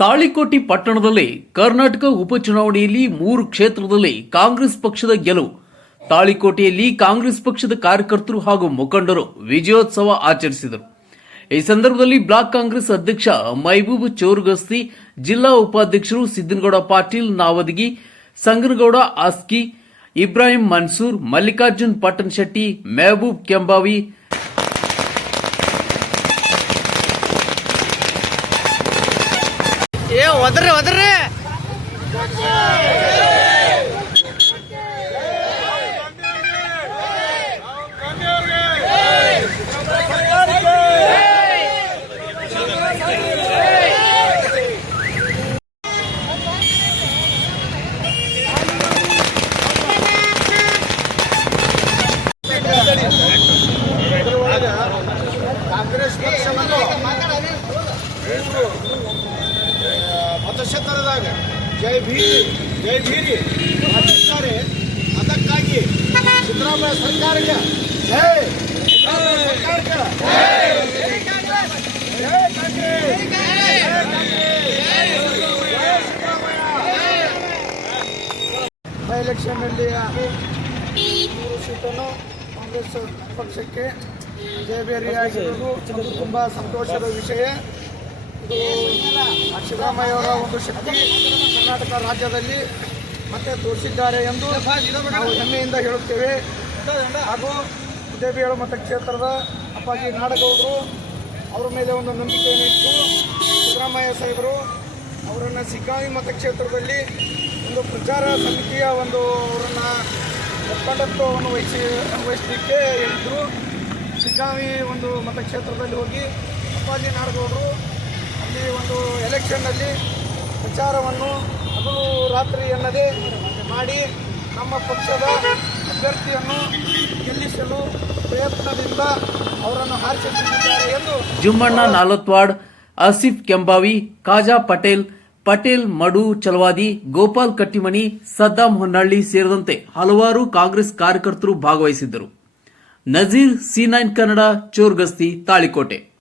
ತಾಳಿಕೋಟೆ ಪಟ್ಟಣದಲ್ಲಿ ಕರ್ನಾಟಕ ಉಪಚುನಾವಣೆಯಲ್ಲಿ 3 ಕ್ಷೇತ್ರದಲ್ಲಿ ಕಾಂಗ್ರೆಸ್ ಪಕ್ಷದ ಗೆಲುವು. ತಾಳಿಕೋಟೆಯಲ್ಲಿ ಕಾಂಗ್ರೆಸ್ ಪಕ್ಷದ ಕಾರ್ಯಕರ್ತರು ಹಾಗೂ ಮುಖಂಡರು ವಿಜಯೋತ್ಸವ ಆಚರಿಸಿದರು. ಈ ಸಂದರ್ಭದಲ್ಲಿ ಬ್ಲಾಕ್ ಕಾಂಗ್ರೆಸ್ ಅಧ್ಯಕ್ಷ ಮೈಬೂಬ್ ಚೋರ್ಗಸ್ತಿ, ಜಿಲ್ಲಾ ಉಪಾಧ್ಯಕ್ಷರು ಸಿದ್ದನಗೌಡ ಪಾಟೀಲ್ ನಾವದಗಿ, ಸಂಗನಗೌಡ ಆಸ್ಕಿ, ಇಬ್ರಾಹಿಂ ಮನ್ಸೂರ್, ಮಲ್ಲಿಕಾರ್ಜುನ್ ಪಟ್ಟಣ್ ಶೆಟ್ಟಿ, ಮೆಹಬೂಬ್ ಕೆಂಬಾವಿ, ಒದರ್ರಿ ಕಾಂಗ್ರೆಸ್ ಪಕ್ಷವನ್ನು ಮತಕ್ಷೇತ್ರದಾಗ ಜೈ ಭೀರಿ ಮಾಡಿದ್ದಾರೆ. ಅದಕ್ಕಾಗಿ ಸಿದ್ದರಾಮಯ್ಯ ಸರ್ಕಾರಕ್ಕೆ ಬೈ ಎಲೆಕ್ಷನ್ನಲ್ಲಿ 3 ಸೀಟನ್ನು ಕಾಂಗ್ರೆಸ್ ಪಕ್ಷಕ್ಕೆ ಜಯಭೇರಿಯಾಗಿರುವುದು ತುಂಬ ಸಂತೋಷದ ವಿಷಯ. ಇದು ಸಿದ್ದರಾಮಯ್ಯ ಅವರ ಒಂದು ಶಕ್ತಿ ಕರ್ನಾಟಕ ರಾಜ್ಯದಲ್ಲಿ ಮತ್ತೆ ತೋರಿಸಿದ್ದಾರೆ ಎಂದು ನಾವು ಹೆಮ್ಮೆಯಿಂದ ಹೇಳುತ್ತೇವೆ. ಹಾಗೂ ದೇವಿಯಳ ಮತಕ್ಷೇತ್ರದ ಅಪ್ಪಾಜಿ ನಾಡಗೌಡರು ಅವರ ಮೇಲೆ ಒಂದು ನಂಬಿಕೆಯನ್ನು ಇಟ್ಟು ಸಿದ್ದರಾಮಯ್ಯ ಸಾಹೇಬರು ಅವರನ್ನು ಸಿಗ್ಗಾಂವಿ ಮತಕ್ಷೇತ್ರದಲ್ಲಿ ಒಂದು ಪ್ರಚಾರ ಸಮಿತಿಯ ಒಂದು ಅವರನ್ನು ಮುಖಂಡತ್ವವನ್ನು ವಹಿಸಲಿಕ್ಕೆ ಹೇಳಿದ್ರು. ಸಿಗ್ಗಾಂವಿ ಒಂದು ಮತಕ್ಷೇತ್ರದಲ್ಲಿ ಹೋಗಿ ಅಪ್ಪಾಜಿ ನಾಡಗೌಡರು ಅಲ್ಲಿ ಒಂದು ಎಲೆಕ್ಷನ್ನಲ್ಲಿ ಪ್ರಚಾರವನ್ನು ಹಗಲು ರಾತ್ರಿ ಎನ್ನದೇ ಮಾಡಿ ನಮ್ಮ ಪಕ್ಷದ ಅಭ್ಯರ್ಥಿಯನ್ನು ಗೆಲ್ಲಿಸಲು ಪ್ರಯತ್ನದಿಂದ ಅವರನ್ನು ಆರಿಸಿಕೊಂಡಿದ್ದಾರೆ ಎಂದು ಜುಮ್ಮಣ್ಣ ನಾಲತ್ವಾಡ್, ಆಸಿಫ್ ಕೆಂಬಾವಿ, ಖಾಜಾ ಪಟೇಲ್ ಮಡು ಚಲವಾದಿ, ಗೋಪಾಲ್ ಕಟ್ಟಿಮನಿ, ಸದ್ದಾಂ ಹೊನ್ನಳ್ಳಿ ಸೇರಿದಂತೆ ಹಲವಾರು ಕಾಂಗ್ರೆಸ್ ಕಾರ್ಯಕರ್ತರು ಭಾಗವಹಿಸಿದ್ದರು. ನಜೀರ್, C9 ಕನ್ನಡ, ಚೋರ್ಗಸ್ತಿ, ತಾಳಿಕೋಟೆ.